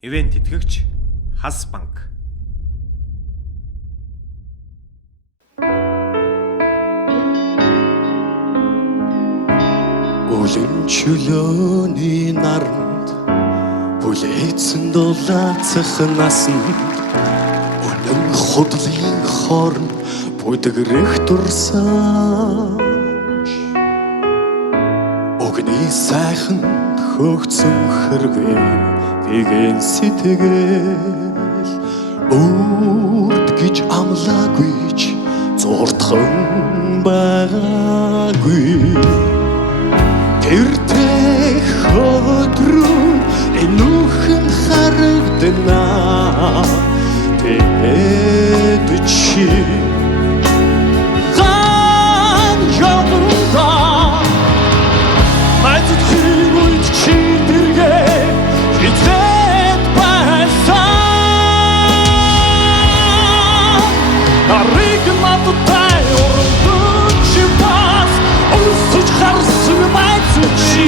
Ивент тэтгэгч Хас банк. Өлөн чөлөөний наранд бүлээцэн дулаацах насанд өнөн худлын хорн бүдгэрэх дурсаж огны сайхан хөөгцөн хэрвээ тэгэн сэтгэл үрд гэж амлаагүйч зурдхан байгаагүй тэртэй хөдрөө энүүхэн харагдана тэгээд чи ган ямруда майзад хүйгүйд чи дэргээ хизээд байсан ариг надтай уран чи бас өсөж харсан майзад чи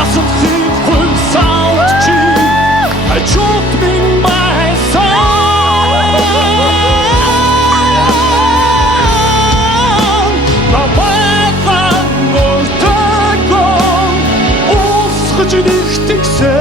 асад хүйггүй сауд чи ажууд минь байсан намайхан мөртөгөн усгэж нэгтгэсэн